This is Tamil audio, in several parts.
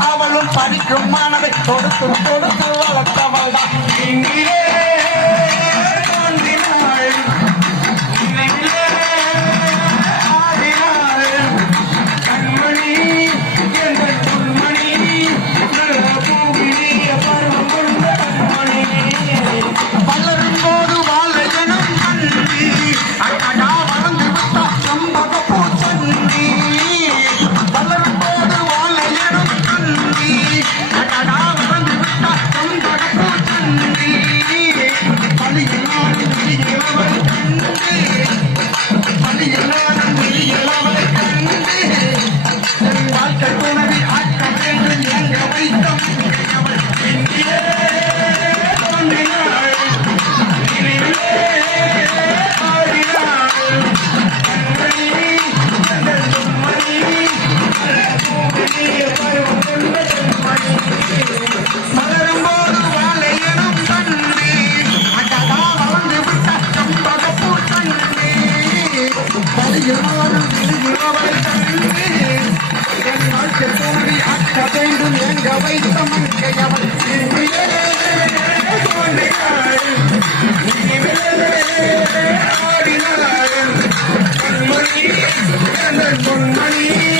அவளும் படிக்கும் மாணவை கொடுத்து கொடுத்து வளர்த்தவள் தான் Ahí. எங்க வைத்த மங்கையவன் ஆடினாரன் பொன்மணி.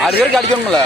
ஆறு பேருக்கு அடிக்கணுங்களா